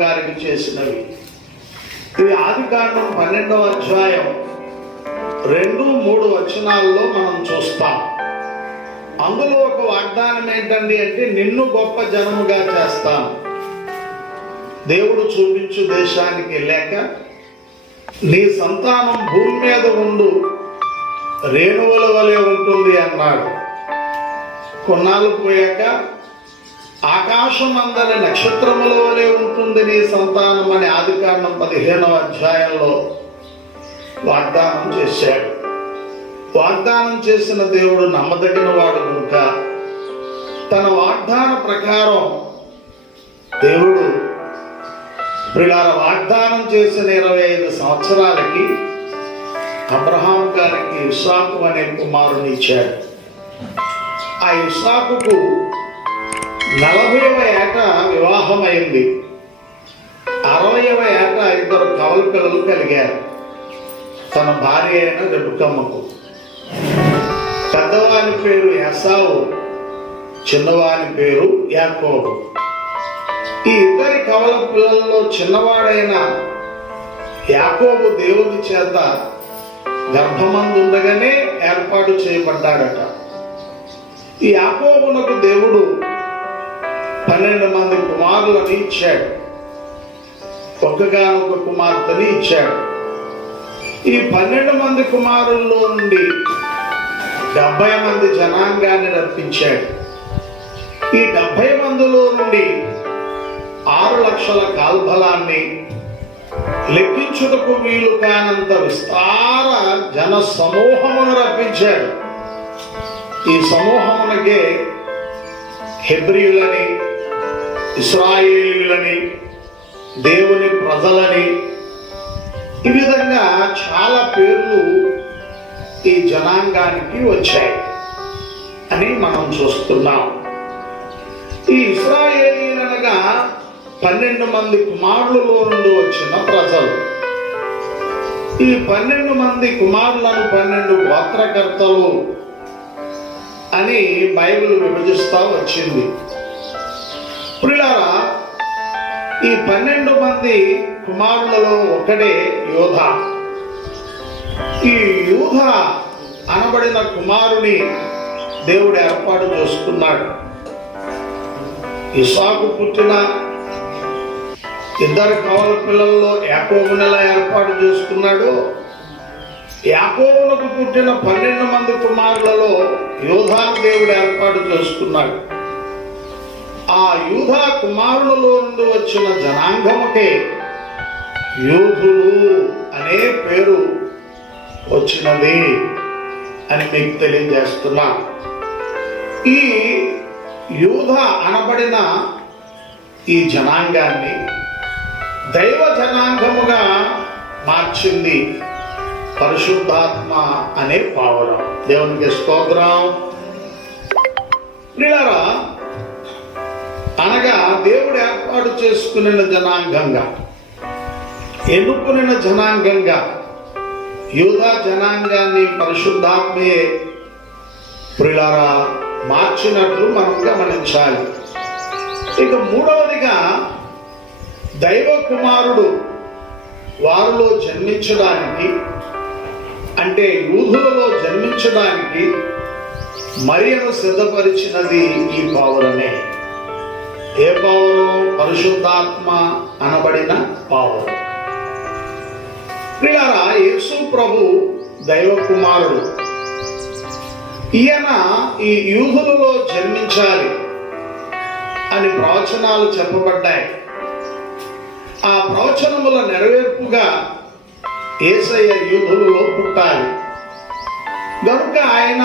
గారికి చేసినవి. ఇది ఆదికాండం 12వ అధ్యాయం 2-3 వచనాల్లో మనం చూస్తాం. అందులో ఒక వాగ్దానం ఏంటండి అంటే, నిన్ను గొప్ప జనముగా చేస్తాను. దేవుడు చూపించు దేశానికి వెళ్ళాక నీ సంతానం భూమి మీద ఉండు రేణువుల వలె ఉంటుంది అన్నాడు. కొన్నాళ్ళు పోయాక ఆకాశం అందరి నక్షత్రముల వలె ఉంటుంది నీ సంతానం అని ఆదికాండం 15వ అధ్యాయంలో వాగ్దానం చేశాడు. వాగ్దానం చేసిన దేవుడు నమ్మదగిన వాడు కనుక తన వాగ్దాన ప్రకారం దేవుడు ప్రియులారా వాగ్దానం చేసిన 25 సంవత్సరాలకి అబ్రహాం గారికి ఇస్సాకు అనే కుమారుని ఇచ్చాడు. ఆ ఇస్సాకుకు 40వ ఏట వివాహమైంది. 60వ ఏట 2 కవల పిల్లలు కలిగారు. తన భార్య అయిన రెబెక్కమ్మకు. పెద్దవాని పేరు ఏసావు, చిన్నవాని పేరు యాకోబు. ఈ 2 కవల పిల్లల్లో చిన్నవాడైన యాకోబు దేవుని చేత గర్భమందుండగానే ఏర్పాటు చేయబడ్డాడట. ఈ యాకోబునకు దేవుడు 12 మంది కుమారులను ఇచ్చాడు. ఒక్కగానొక కుమార్తెని ఇచ్చాడు. ఈ 12 మంది కుమారుల్లో నుండి 70 మంది జనాంగాన్ని రప్పించాడు. ఈ 70 మందిలో నుండి 6 లక్షల కాల్బలాన్ని లెక్కించుటకు వీలు కానంత విస్తార జన సమూహమును రప్పించాడు. ఈ సమూహమునకే హెబ్రీయులని, ఇశ్రాయేలీయులని, దేవుని ప్రజలని, ఈ విధంగా చాలా పేర్లు ఈ జనాంగానికి వచ్చాయి అని మనం చూస్తున్నాం. ఈ ఇశ్రాయేలీయులనగా 12 మంది కుమారులలో నుండి వచ్చిన ప్రజలు. ఈ 12 మంది కుమారులను 12 గోత్రకర్తలు అని బైబిల్ విభజిస్తూ వచ్చింది. ప్రియులారా, ఈ 12 మంది కుమారులలో ఒకడే యోధా. ఈ యోధా అనబడిన కుమారుని దేవుడు ఏర్పాటు చేసుకున్నాడు. ఇస్సాకు పుట్టిన 2 కవల పిల్లల్లో యాకోబుని ఎలా ఏర్పాటు చేసుకున్నాడు, యాకోబునకు పుట్టిన 12 మంది కుమారులలో యోధాను దేవుడు ఏర్పాటు చేసుకున్నాడు. ఆ యూదా కుమారులలో నుండి వచ్చిన జనాంగముకే యూదులు అనే పేరు వచ్చినది అని మీకు తెలియజేస్తున్నా. ఈ యూదా అనబడిన ఈ జనాంగాన్ని దైవ జనాంగముగా మార్చింది పరిశుద్ధాత్మ అనే పావురం. దేవునికి స్తోత్రం. ప్రియులారా, అనగా దేవుడు ఏర్పాటు చేసుకున్న జనాంగంగా, ఎన్నుకున్న జనాంగంగా యూదా జనాంగాన్ని పరిశుద్ధాత్మయే ప్రియులారా మార్చినట్లు మనం గమనించాలి. ఇక 3వదిగా దైవ కుమారుడు వారిలో జన్మించడానికి, అంటే యూదులలో జన్మించడానికి మరియను సిద్ధపరిచినది ఈ పావురమే. ఏ పావురం? పరిశుద్ధాత్మ అనబడిన పావురం. ప్రియులారా, యేసు ప్రభు దైవ కుమారుడు. ఈయన ఈ యూదులలో జన్మించాలి అని ప్రవచనాలు చెప్పబడ్డాయి. ఆ ప్రవచనముల నెరవేర్పుగా యేసయ్య యూదులలో పుట్టాలి గనుక ఆయన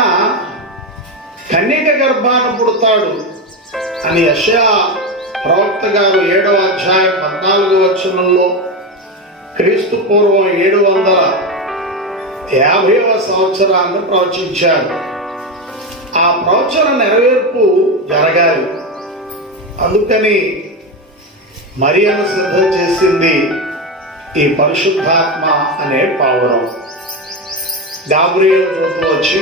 కన్యక గర్భాన పుడతాడు అని యెషయా ప్రవక్త గారు 7వ అధ్యాయం 14వ వచనంలో క్రీస్తు పూర్వం 750వ సంవత్సరాన్ని ప్రవచించారు. ఆ ప్రవచన నెరవేర్పు జరగాలి. అందుకని మరియను సిద్ధం చేసింది ఈ పరిశుద్ధాత్మ అనే పావురం. గాబ్రియేలు దూత వచ్చి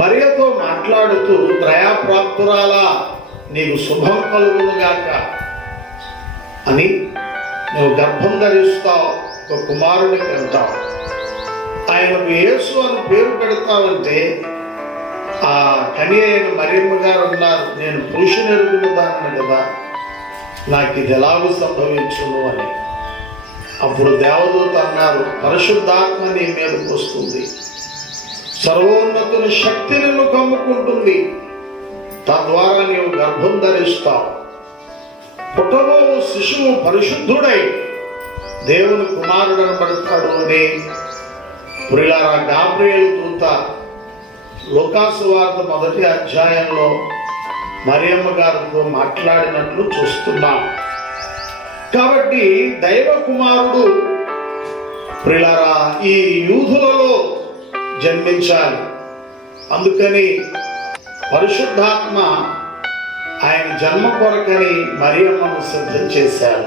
మరియతో మాట్లాడుతూ, దయాప్రాప్తురాలా, నీకు శుభం కలుగునుగాక అని, నువ్వు గర్భం ధరిస్తావు, ఒక కుమారుని కంటావు, ఆయనకు యేసు అని పేరు పెడతావంటే, ఆ కని అయిన మరియమ్మ గారు అన్నారు, నేను పురుషుని ఎరుగును దాన్ని కదా, నాకు ఇది ఎలాగూ సంభవించును అని. అప్పుడు దేవదూత అన్నారు, పరిశుద్ధాత్మ నీ మీదకు వస్తుంది, సర్వోన్నతుని శక్తి నిన్ను కమ్ముకుంటుంది, తద్వారా నీవు గర్భం ధరిస్తావు, పుట్టబో శిశువు పరిశుద్ధుడై దేవుని కుమారుడని పడతాడు అని ప్రియులారా గాబ్రియేలు దూత లూకాసు వార్త 1వ అధ్యాయంలో మరియమ్మ గారితో మాట్లాడినట్లు చూస్తున్నాం. కాబట్టి దైవ కుమారుడు ప్రియులారా ఈ యూదులలో జన్మించాలి, అందుకని పరిశుద్ధాత్మ ఆయన జన్మ కొరకని మరియమ్మను సిద్ధం చేశారు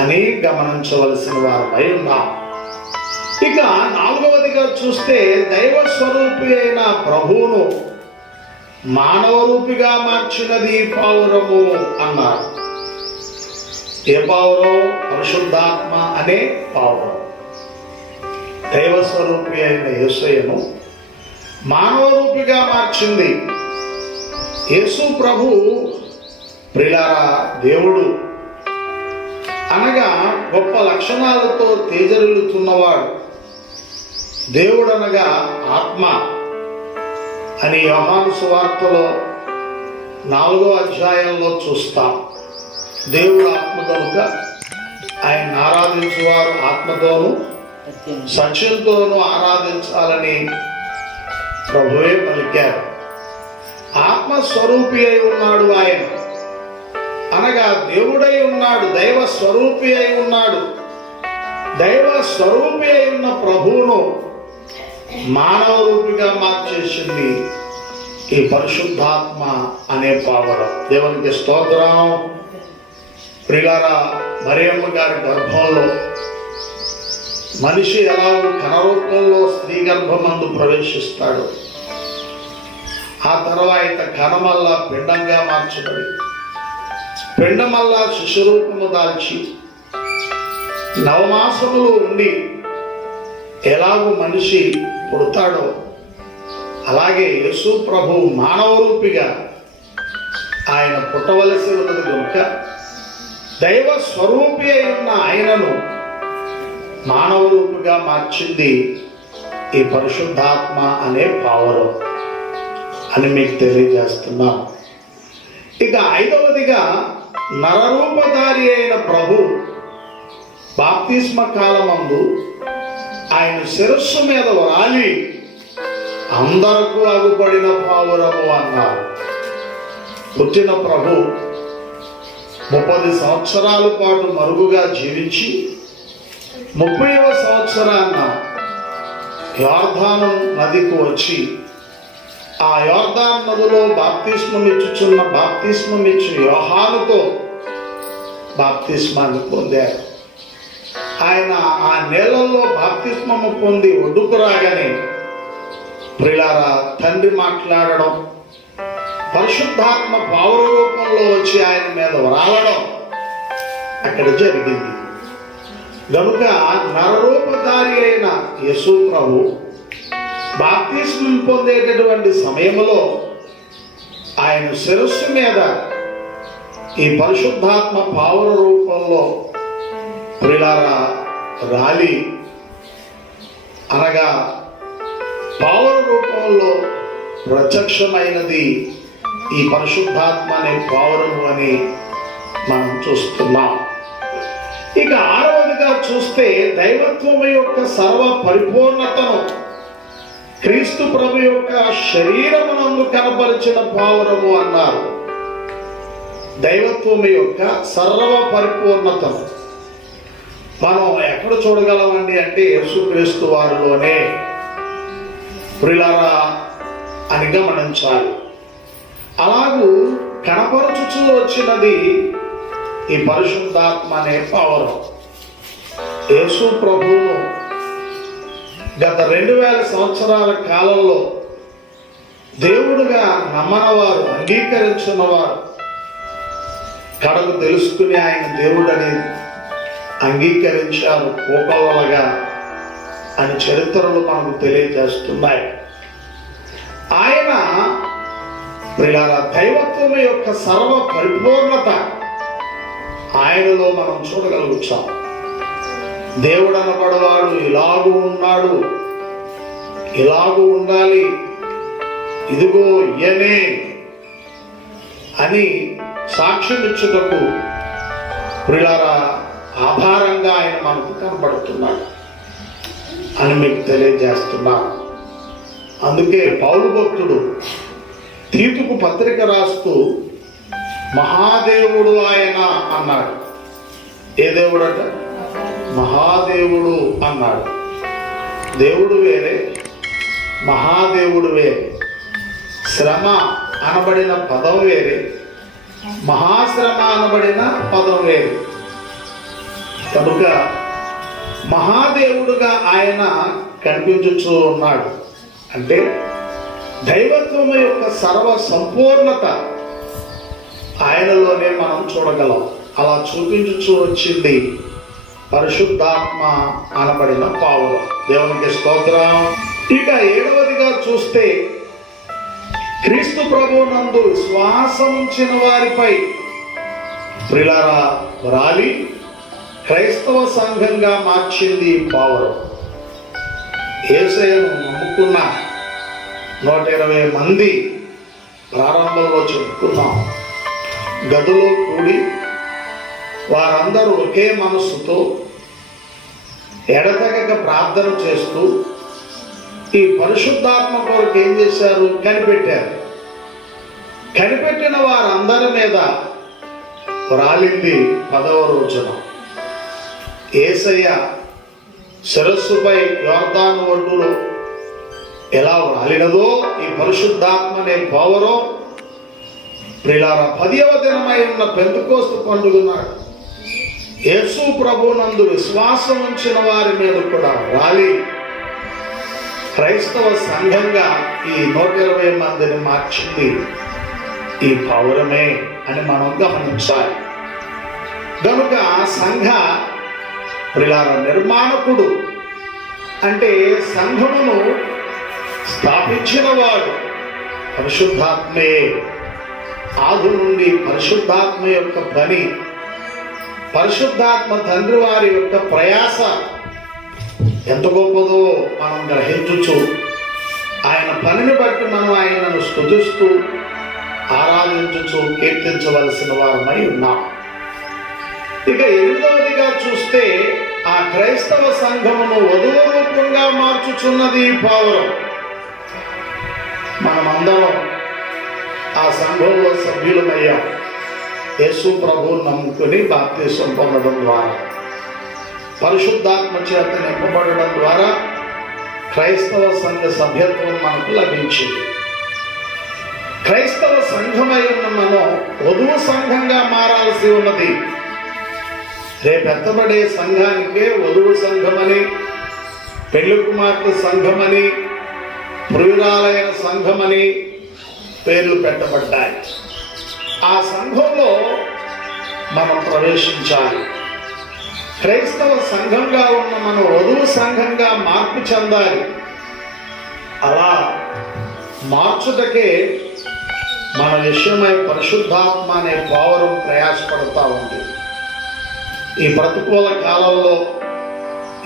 అని గమనించవలసిన వారమై ఉన్నాం. ఇక 4వదిగా చూస్తే, దైవ స్వరూపి అయిన ప్రభువును మానవ రూపిగా మార్చినది పావురము అన్నారు. ఏ పావురం? పరిశుద్ధాత్మ అనే పావురం. దైవ స్వరూపి అయిన యేసయ్యను మానవ రూపిగా మార్చింది. యేసు ప్రభు ప్రియులారా దేవుడు అనగా గొప్ప లక్షణాలతో తేజరిల్లుతున్నవాడు, దేవుడు అనగా ఆత్మ అని యోహాను సువార్తలో 4వ అధ్యాయంలో చూస్తాం. దేవుడు ఆత్మ కనుక ఆయన ఆరాధించేవారు ఆత్మతోనూ సత్యంతోనూ ఆరాధించాలని ప్రభువే పలికారు. ఆత్మస్వరూపి అయి ఉన్నాడు ఆయన, అనగా దేవుడై ఉన్నాడు, దైవ స్వరూపి అయి ఉన్నాడు. దైవ స్వరూపి అయి ఉన్న ప్రభువును మానవ రూపిగా మార్చేసింది ఈ పరిశుద్ధాత్మ అనే పావురం. దేవునికి స్తోత్రం. ప్రియులారా, మరియమ్మ గారి గర్భంలో మనిషి ఎలాగో కణరూపంలో స్త్రీ గర్భమందు ప్రవేశిస్తాడు, ఆ తర్వాత కణమల్లా పిండంగా మార్చబడి పిండమల్లా శిశురూపము దాల్చి 9 మాసములు ఉండి ఎలాగూ మనిషి పుడతాడో అలాగే యేసు ప్రభువు మానవ రూపిగా ఆయన పుట్టవలసి ఉన్నది కనుక దైవ స్వరూపి అయి ఉన్న ఆయనను మానవ రూపిగా మార్చింది ఈ పరిశుద్ధాత్మ అనే పావురం అని మీకు తెలియజేస్తున్నాం. ఇక 5వదిగా నరరూపధారి అయిన ప్రభు బాప్తిస్మ కాలమందు ఆయన శిరస్సు మీద వ్రాలి అందరకు అగుపడిన పావురము అన్నారు. పుట్టిన ప్రభు 30 సంవత్సరాల పాటు మరుగుగా జీవించి 30వ సంవత్సరాన యోర్దాను నదికి వచ్చి ఆ యోర్దాను నదిలో బాప్తిస్మమిచ్చు యోహానుతో బాప్తిస్మాన్ని పొందారు. ఆయన ఆ నీళ్ళల్లో బాప్తిస్మము పొంది ఒడ్డుకు రాగానే ప్రియులారా తండ్రి మాట్లాడడం, పరిశుద్ధాత్మ పావుర రూపంలో వచ్చి ఆయన మీద వ్రాలడం అక్కడ జరిగింది. గనుక నరరూపధారి అయిన యేసు ప్రభు బాప్తిస్మం పొందేటటువంటి సమయంలో ఆయన శిరస్సు మీద ఈ పరిశుద్ధాత్మ పావుర రూపంలో ప్రియులారా రాలి, అనగా పావుర రూపంలో ప్రత్యక్షమైనది ఈ పరిశుద్ధాత్మ అనే పావురము అని మనం చూస్తున్నాం. ఇక 6వదిగా చూస్తే దైవత్వము యొక్క సర్వ పరిపూర్ణతను క్రీస్తు ప్రభు యొక్క శరీరమునందు కనపరిచిన పావురము అన్నారు. దైవత్వము యొక్క సర్వ పరిపూర్ణతను మనం ఎక్కడ చూడగలమండి అంటే యేసుక్రీస్తు వారిలోనే ప్రియులారా అని గమనించాలి. అలాగూ కనపరచుచూ వచ్చినది ఈ పరిశుద్ధాత్మ అనే పావురం. యేసు ప్రభువును గత 2000 సంవత్సరాల కాలంలో దేవుడుగా నమ్మనవారు, అంగీకరించినవారు కడకు తెలుసుకుని ఆయన దేవుడని అంగీకరించారు కోపవలగా అని చరిత్రలు మనకు తెలియజేస్తున్నాయి. ఆయన ప్రియులారా దైవత్వం యొక్క సర్వ పరిపూర్ణత ఆయనలో మనం చూడగలుగుతాం. దేవుడు అనబడవాడు ఇలాగూ ఉన్నాడు, ఇలాగూ ఉండాలి, ఇదిగో ఈయనే అని సాక్ష్యమిచ్చుటకు ప్రియులారా ఆధారంగా ఆయన మనకు కనబడుతున్నాడు అని మీకు తెలియజేస్తున్నాను. అందుకే పౌలు భక్తుడు తీతుకు పత్రిక రాస్తూ మహాదేవుడు ఆయన అన్నాడు. ఏ దేవుడట? మహాదేవుడు అన్నాడు. దేవుడు వేరే, మహాదేవుడు వేరే. శ్రమ అనబడిన పదం వేరే, మహాశ్రమ అనబడిన పదం వేరే. కనుక మహాదేవుడుగా ఆయన కనిపించుతూ ఉన్నాడు. అంటే దైవత్వం యొక్క సర్వ సంపూర్ణత ఆయనలోనే మనం చూడగలం. అలా చూపించుచూ వచ్చింది పరిశుద్ధాత్మ అనబడిన పావులు. దేవునికి స్తోత్రం. ఇక 7వదిగా చూస్తే క్రీస్తు ప్రభువునందు విశ్వాసం ఉంచిన వారిపై ప్రియులారా రాలి క్రైస్తవ సంఘంగా మార్చింది పావులు. యేసయ్యను నమ్ముకున్న 120 మంది ప్రారంభంలో చెప్పుకున్నాం. గదిలో కూడి వారందరూ ఒకే మనస్సుతో ఎడతెగక ప్రార్థన చేస్తూ ఈ పరిశుద్ధాత్మ కొరకు ఏం చేశారు? కనిపెట్టారు. కనిపెట్టిన వారందరి మీద రాలింది 10వ రోజున. యేసయ్య శిరస్సుపై యోర్దాను ఒడ్డులో ఎలా రాలినదో ఈ పరిశుద్ధాత్మ అనే పవరో ప్రియులారా 10వ దినమై ఉన్న పెంతెకోస్తు పండుగ నాడు యేసు ప్రభువునందు విశ్వాసం ఉంచిన వారి మీద కూడా రాలి క్రైస్తవ సంఘంగా ఈ 120 మందిని మార్చింది ఈ పౌరమే అని మనం గమనించాలి. కనుక సంఘ ప్రియులారా నిర్మాణకుడు అంటే సంఘమును స్థాపించిన వాడు పరిశుద్ధాత్మే. ఆది నుండి పరిశుద్ధాత్మ యొక్క పని, పరిశుద్ధాత్మ తండ్రి వారి యొక్క ప్రయాస ఎంత గొప్పదో మనం గ్రహించుచు ఆయన పనిని బట్టి మనం ఆయనను స్తుతిస్తూ ఆరాధించుచు కీర్తించవలసిన వారమై ఉన్నాం. ఇక 8వదిగా చూస్తే ఆ క్రైస్తవ సంఘమును వధువు రూపంగా మార్చుచున్నది పావురం. మనమందరం ఆ సంఘంలో సభ్యులమయ్యాం. యేసు ప్రభువు నమ్ముకుని బాప్తిసం పొందడం ద్వారా, పరిశుద్ధాత్మ చేత నింపబడడం ద్వారా క్రైస్తవ సంఘ సభ్యత్వం మనకు లభించింది. క్రైస్తవ సంఘమై ఉన్న మనం వధువు సంఘంగా మారాల్సి ఉన్నది. రేపెత్తబడే సంఘానికే వధువు సంఘమని, పెళ్లి కుమార్తె సంఘమని, ప్రియురాలైన సంఘమని పేర్లు పెట్టబడ్డాయి. ఆ సంఘంలో మనం ప్రవేశించాలి. క్రైస్తవ సంఘంగా ఉన్న మనం వధువు సంఘంగా మార్పు చెందాలి. అలా మార్చుటకే మన విషయమై పరిశుద్ధాత్మ అనే పౌరం ప్రయాసపడుతూ ఉంది. ఈ ప్రతికూల కాలంలో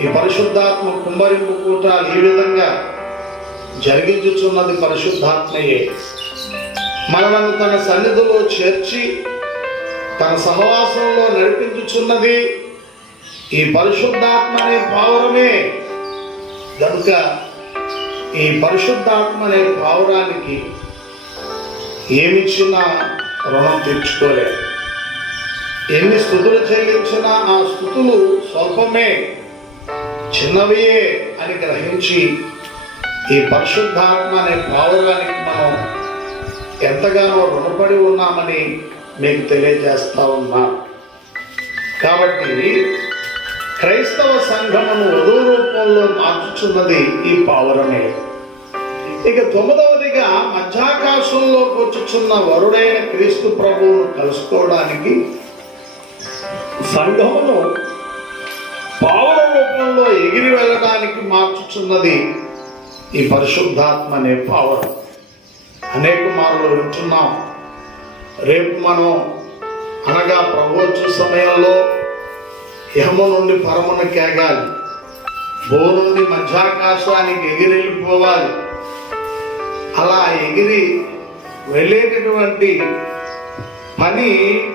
ఈ పరిశుద్ధాత్మ కుమ్మరింపు కూటాలు ఈ విధంగా జరిగించుచున్నది పరిశుద్ధాత్మయే. మనలను తన సన్నిధిలో చేర్చి తన సహవాసంలో నడిపించుచున్నది ఈ పరిశుద్ధాత్మ అనే పావురమే. కనుక ఈ పరిశుద్ధాత్మ అనే పావురానికి ఏమిచ్చినా రుణం తీర్చుకోలేదు. ఎన్ని స్తుతులు చెల్లించినా ఆ స్తుతులు స్వల్పమే, చిన్నవియే అని గ్రహించి ఈ పరిశుద్ధాత్మ అనే పావురానికి మనం ఎంతగానో రుణపడి ఉన్నామని మీకు తెలియజేస్తా ఉన్నా. కాబట్టి క్రైస్తవ సంఘమును వధువు రూపంలో మార్చుచున్నది ఈ పావురమే. ఇక 9వదిగా మధ్యాకాశంలోకి వచ్చుచున్న వరుడైన క్రీస్తు ప్రభువును కలుసుకోవడానికి సంఘమును పావుర రూపంలో ఎగిరి వెళ్ళడానికి మార్చుచున్నది ఈ పరిశుద్ధాత్మ అనే పావురం. అనేక మార్లు వింటున్నాం. రేపు మనం అనగా ప్రభువచ్చు సమయంలో యహము నుండి పరమున కేగాలి, భూ నుండి మధ్యాకాశానికి ఎగిరి వెళ్ళిపోవాలి. అలా ఎగిరి వెళ్ళేటటువంటి పని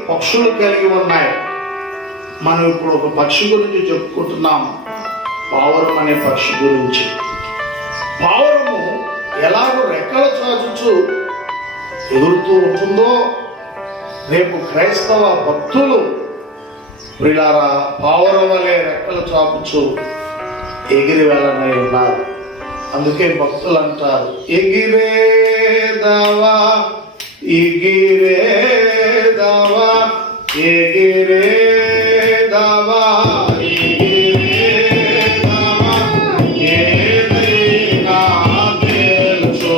పక్షులు కలిగి ఉన్నాయి. మనం ఇప్పుడు ఒక పక్షి గురించి చెప్పుకుంటున్నాం, పావురం అనే పక్షి గురించి. పావురము ఎలాగో రెక్కల చాచుచు ఎగురుతూ ఉంటుందో రేపు క్రైస్తవ భక్తులు ప్రియులారా పావురం వలె రెక్కలు చాపుచు ఎగిరి వెళ్ళనై ఉన్నారు. అందుకే భక్తులు అంటారు, ఎగిరేదావా ఎగిరేదావా ఎగిరేదావా ఎగిరేదావా ఏదైనా తెలుసో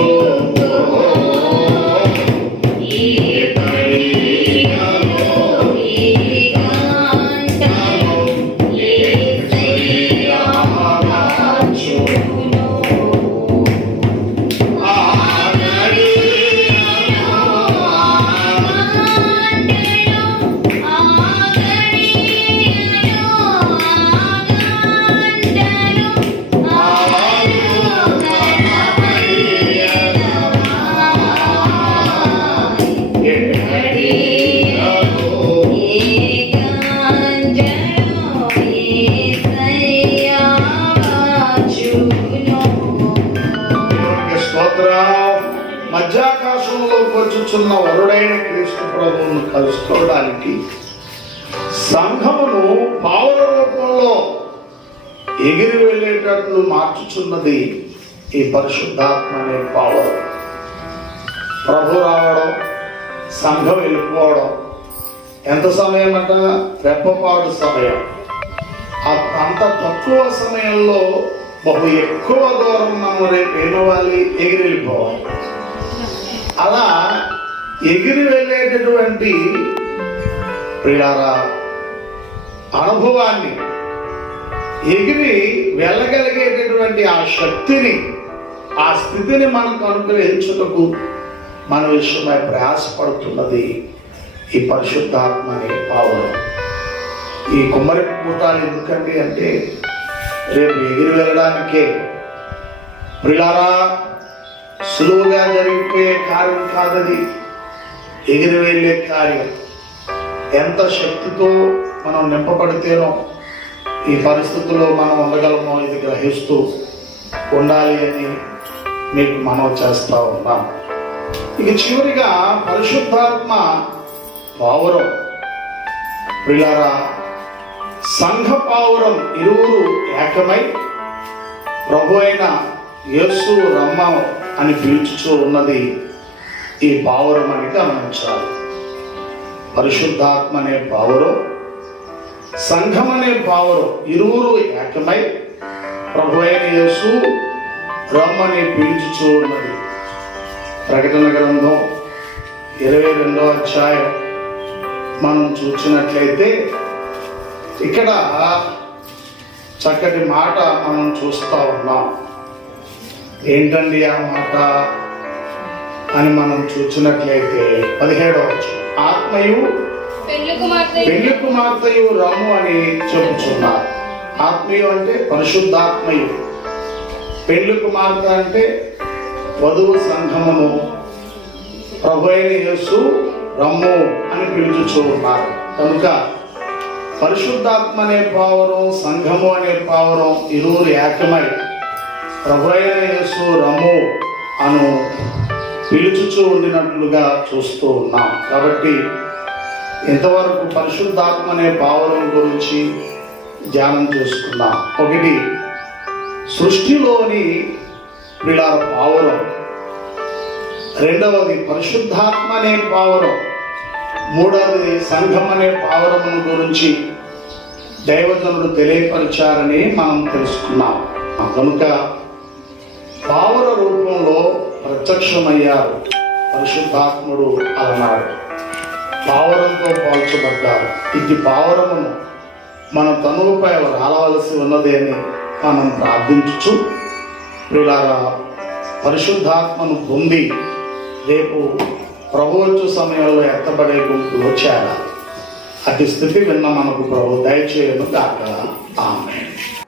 మధ్యాకాశంలో వచ్చుచున్న వరుడైన క్రీస్తు ప్రభువును కలుసుకోవడానికి సంఘమును పావుర రూపంలో ఎగిరి వెళ్ళేటట్లు మార్చుచున్నది ఈ పరిశుద్ధాత్మ అనే పావురం. ప్రభు రావడం, సంఘం వెళ్ళిపోవడం ఎంత సమయం అంట? రెప్పపాటు సమయం. అంత తక్కువ సమయంలో బహు ఎక్కువ దూరం మనం రేపు ఏమవ్వాలి? ఎగిరి వెళ్ళిపోవాలి. అలా ఎగిరి వెళ్ళేటటువంటి ప్రియారా అనుభవాన్ని, ఎగిరి వెళ్ళగలిగేటటువంటి ఆ శక్తిని, ఆ స్థితిని మనకు అనుగ్రహించుటకు మన విషయమై ప్రయాసపడుతున్నది ఈ పరిశుద్ధాత్మ అనే పావురం. ఈ కుమ్మరి కూటాలు ఎందుకండి అంటే రేపు ఎగిరి వెళ్ళడానికే. ప్రియారా సులువుగా జరిగిపోయే కార్యం కాదది, ఎగిరి వెళ్ళే కార్యం. ఎంత శక్తితో మనం నింపబడితేనో ఈ పరిస్థితుల్లో మనం ఉండగలమో ఇది గ్రహిస్తూ ఉండాలి అని మీకు మనవి చేస్తా ఉన్నాం. ఇక చివరిగా పరిశుద్ధాత్మ పావురం, ప్రియులారా సంఘ పావురం ఇరువురు ఏకమై ప్రభు అయిన యేసు రమ్మ అని పిలుచుచూ ఉన్నది ఈ పావురం అని గమనించాలి. పరిశుద్ధాత్మ అనే పావురం, సంఘం అనే పావురం ఇరువురు ఏకమై ప్రభు అయిన యేసు రమ్మని పిలుచుచూ ఉన్నది. ప్రకటన గ్రంథం 22వ అధ్యాయం మనం చూసినట్లయితే ఇక్కడ చక్కటి మాట మనం చూస్తూ ఉన్నాం. ఏంటండి ఆ మాట అని మనం చూసినట్లయితే 17వ వచనం, ఆత్మయు పెళ్లి కుమార్తెయు రమ్ము అని చెబుతున్నారు. ఆత్మయు అంటే పరిశుద్ధాత్మయు, పెళ్లి కుమార్తె అంటే వధువు సంఘమును ప్రభు అయిన యేసు రమ్ము అని పిలుచుచూ ఉన్నారు. కనుక పరిశుద్ధాత్మ అనే పావురం, సంఘము అనే పావురం ఇరువురు ఏకమై ప్రభు అయిన యేసు రమ్ము అను పిలుచుచూ ఉండినట్లుగా చూస్తూ ఉన్నాం. కాబట్టి ఇంతవరకు పరిశుద్ధాత్మ అనే పావురం గురించి ధ్యానం చేసుకున్నాం. ఒకటి సృష్టిలోని పిల్లల పావురం, రెండవది పరిశుద్ధాత్మ అనే పావురం, మూడవది సంఘం అనే పావురమును గురించి దైవజనుడు తెలియపరిచారని మనం తెలుసుకున్నాం. కనుక పావుర రూపంలో ప్రత్యక్షమయ్యారు. పరిశుద్ధాత్ముడు అలనాడు పావురంతో పోల్చబడ్డారు. ఇది పావురమును మన తనువుపై రాలవలసి ఉన్నది అని మనం ప్రార్థించు. వీళ్ళారా పరిశుద్ధాత్మను పొంది రేపు ప్రభువచ్చు సమయంలో ఎత్తబడే గుంపులో చేరాలి. అటు స్థితి విన్న మనకు ప్రభు దయచేయను గాక. ఆమేన్.